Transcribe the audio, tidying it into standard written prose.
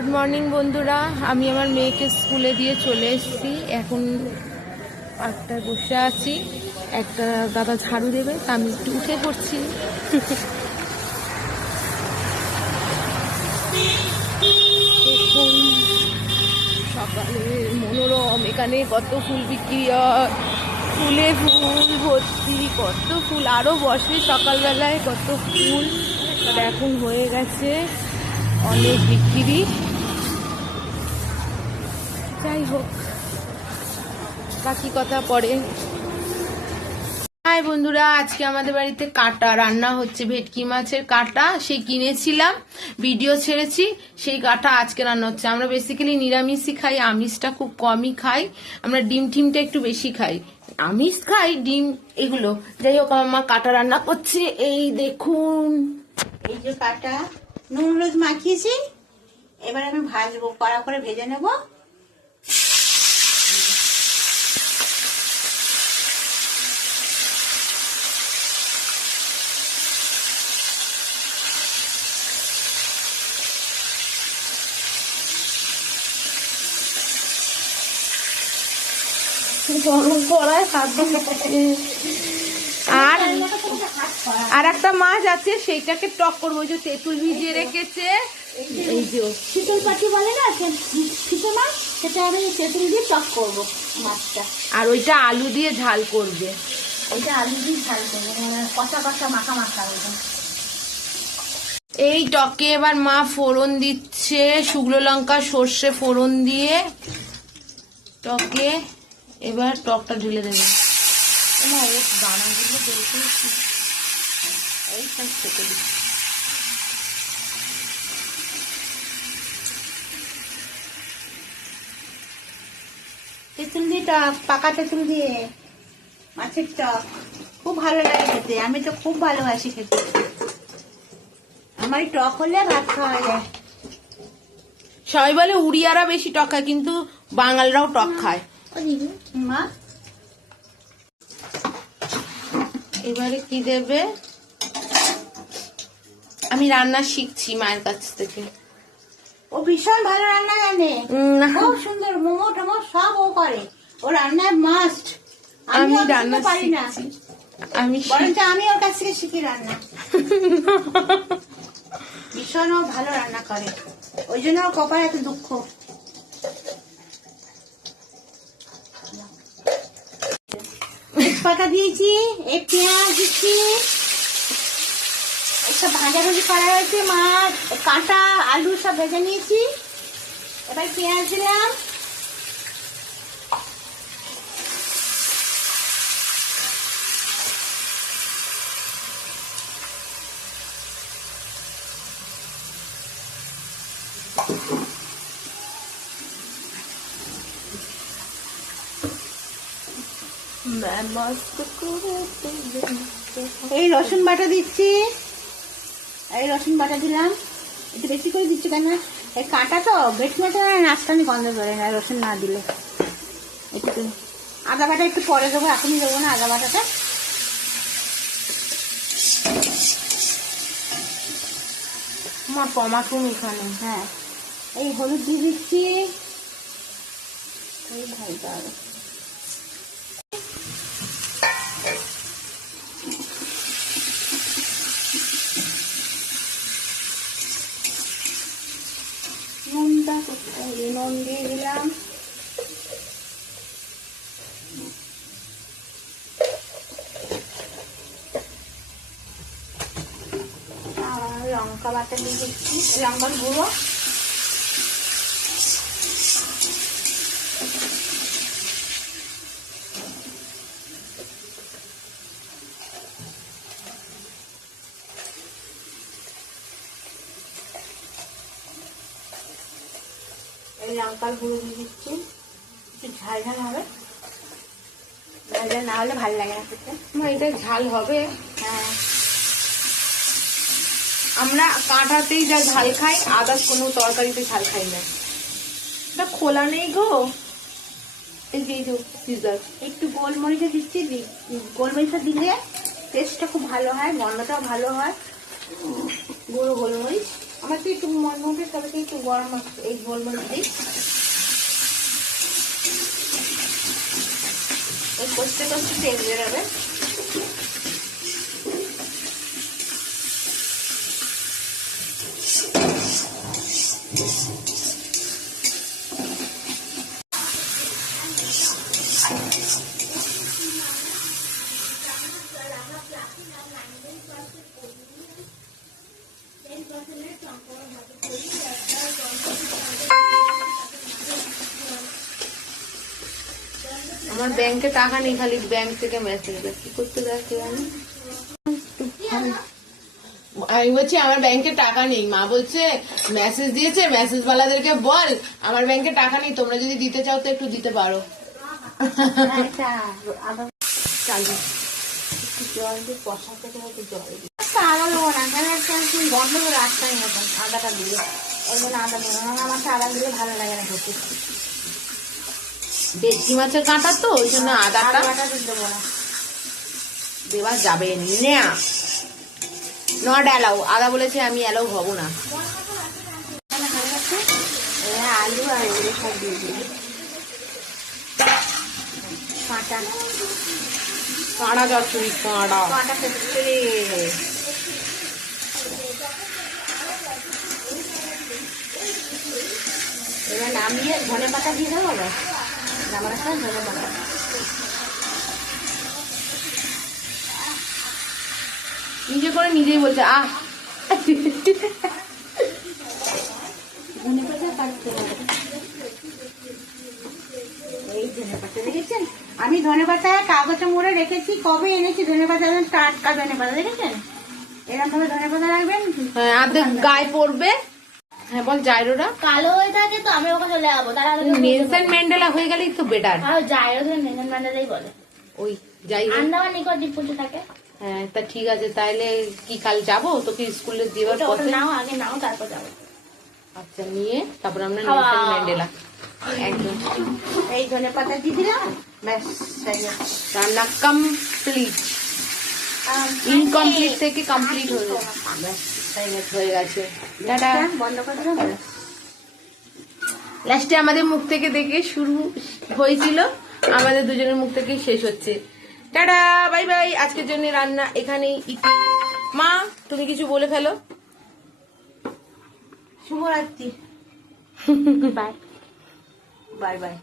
Good morning বন্ধুরা, আমি আমার মেয়েকে স্কুলে দিয়ে চলে এসেছি। এখন একটা বসে আছি, একটা দাদা ঝাড়ু দেবে, তা আমি একটু উঠে পড়ছি। দেখুন সকালে মনোরম, এখানে কত ফুল বিক্রি হয়, ফুলে ফুল ভর্তি, কত ফুল আরো বসে সকালবেলায়, কত ফুল এখন হয়ে গেছে অনেক বিক্রি। যাই হোক, বাকি কথা পরে। হাই বন্ধুরা, আজকে আমাদের বাড়িতে কাটা রান্না হচ্ছে, ভেটকি মাছের কাটা। সেই কিনেছিলাম, ভিডিও ছেড়েছি, সেই কাটা আজকে রান্না হচ্ছে। আমরা বেসিক্যালি নিরামিষই খাই, আমিষটা খুব কমই খাই। আমরা ডিম টিমটা একটু বেশি খাই, আমিষ খাই ডিম এগুলো। যাই হোক, আমার মা কাটা রান্না করছে। এই দেখুন, এই যে কাটা নুন হলুদ মাখিয়েছি, এবার আমি ভাজবো, কড়া করে ভেজে নেব। গরম কড়ায় হাত আর আর একটা মাছ আছে, সেইটাকে টক করবো। যে তেঁতুল ভিজিয়ে রেখেছে, এই যে শীতল পাটি বলে না, শীতল মাছ, সেটা আমি তেঁতুল দিয়ে টক করবো মাছটা। আর ওইটা আলু দিয়ে ঝাল করবে। ওইটা আলু দিয়ে ঝাল করবো, কষা কষা মাখা মাখা। এই টকে এবার মা ফোড়ন দিচ্ছে, শুকনো লঙ্কা সর্ষে ফোড়ন দিয়ে টকে এবার টকটা ঢেলে দেবে। দানাগুলো তেঁতুল দিয়ে টক, পাকা তেঁতুল দিয়ে মাছের টক খুব ভালো লাগে খেতে। আমি তো খুব ভালোবাসি খেতে, আমার টক হলে ভাত খাওয়া যায়। সবাই বলে উড়িয়ারা বেশি টক খায়, কিন্তু বাঙালরাও টক খায়। মা এবারে কি দেবে? আমি রান্না শিখছি মায়ের কাছ থেকে। ও ভীষণ ভালো রান্না জানে, খুব সুন্দর। মোমো টোমো সব ও করে, ও রান্নার মাস্ট। আমি রান্না পারি না, বরঞ্চ আমি ওর কাছ থেকে শিখি রান্না। ভীষণ ও ভালো রান্না করে, ওই জন্য ওর কপালে এত দুঃখ। তেজপাতা দিয়েছি, এই পেঁয়াজ দিচ্ছি, সব ভাজাভাজি করা হয়েছে। মাছ, কাঁটা, আলু সব ভেজে নিয়েছি। এবার পেঁয়াজ দিলাম, এই রসুন বাটা দিচ্ছি, এই রসুন বাটা দিলাম। একটু বেশি করে দিচ্ছি, কেন এই কাঁটা তো ভেটকি মাছের নাচটানি গন্ধ করে না রসুন না দিলে। একটু আদা বাটা একটু পরে দেবো, এখনই দেবো না আদা বাটাটা। আমার টমাটো এখানে। হ্যাঁ, এই হলুদ দিয়ে দিচ্ছি, এই ভাজতে হবে। নুনটা নুন দিয়ে দিলাম, আর লঙ্কা বাটা দিয়ে দিচ্ছি, লঙ্কার গুঁড়ো। এই লঙ্কার গুঁড়ো দিয়ে দিচ্ছি, একটু ঝাল ঝাল হবে, ঝাল ঝাল না হলে ভালো লাগে না খেতে। এটা ঝাল হবে। হ্যাঁ, আমরা কাঁটাতেই যা ঝাল খাই, আদার্স কোনো তরকারিতে ঝাল খাই না। এটা খোলা নেই গো, এই যে সিজার। একটু গোলমরিচা দিচ্ছি, গোলমরিচটা দিলে টেস্টটা খুব ভালো হয়, গন্ধটাও ভালো হয়। গুঁড়ো গোলমরিচ আমার তো একটু মনে হবে, তবে তো একটু গরম আছে, এই গোলমরিচ দিই। এই কষতে কষতে তেল বেরোবে। আমার ব্যাংকে টাকা নেই, খালি ব্যাংক থেকে মেসেজ কি করতে দেয় কে জানে। আমি বলছি আমার ব্যাংকে টাকা নেই, মা বলছে মেসেজ দিয়েছে, মেসেজ ওয়ালাদেরকে বল আমার ব্যাংকে টাকা নেই, তোমরা যদি দিতে চাও তো একটু দিতে পারো। চালু একটু জল দিয়ে কষা থেকে একটু জল দিই। আদা দেবো না, কেন একটা গন্ধ করে রাস্তায় মতন আদাটা দিলে, ওই জন্য আদা দেবো না। আমার আদা দিলে ভালো লাগে না খেতে। ভেটকি মাছের কাঁটা তো ওই জন্য আদাটা বাটা দেবো না। দেওয়া যাবে না, নট অ্যালাউ। আদা বলেছে আমি অ্যালাউ হব না। আলু আর এগুলো সব দিয়ে দিই। কাঁটা কাঁড়া যাচ্ছি, কাঁড়া কাঁটা কেটে এবার নামিয়ে ধনে পাতা দিয়ে দেবো না, নামানোর সময় ধনে পাতা। নিজে করে নিজেই বলছে আহ। ধনে পাতা কাটতে হবে। এই ধনে পাতা দেখেছেন, আমি ধনে পাতা কাগজে মুড়ে রেখেছি, কবে এনেছি ধনে পাতা, টাটকা ধনে পাতা দেখেছেন। এরকম ভাবে ধনে পাতা রাখবেন, হ্যাঁ আর্ধেক গায়ে পড়বে। হ্যাঁ বল জাইরোরা কালো হয়ে থাকে তো আমি ওখানে চলে যাবো। তারা নেলসন ম্যান্ডেলা হয়ে গেলেই তো বেটার। যাইরো ধরে নেলসন ম্যান্ডেলাই বলে। ওই যাই হোক। আন্দামান নিকট দ্বীপপুঞ্জ থাকে। হ্যাঁ তা ঠিক আছে, তাইলে কি কাল যাবো তোকে স্কুলে দেওয়ার ওটা পথে? নাও, আগে নাও তারপর যাবো। আচ্ছা নিয়ে তারপর আমরা খাওয়া। নেলসন ম্যান্ডেলা একদম। এই ধনে পাতা দিয়ে দিলাম, ব্যাস হয়ে গেছে। রান্না কমপ্লিট, ইনকমপ্লিট থেকে কমপ্লিট হয়ে গেছে। ব্যাস, হয়ে গেছে। টাটা। বন্ধ করে দিলাম। লাস্টে আমাদের মুখ থেকে দেখে শুরু হয়েছিল, আমাদের দুজনের মুখ থেকে শেষ হচ্ছে। Tata, bye bye. আজকের জন্য রান্না এখানেই ইতি। মা তুমি কিছু বলে ফেলো। শুভরাত্রি। Bye bye bye.